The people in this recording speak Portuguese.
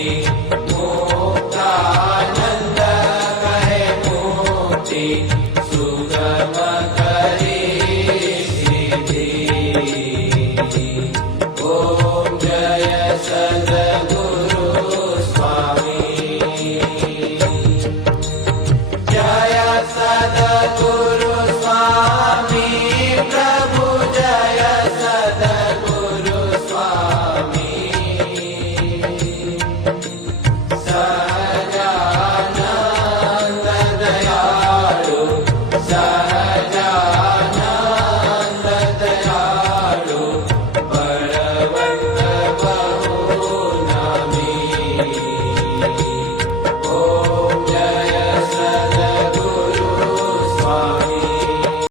Amém.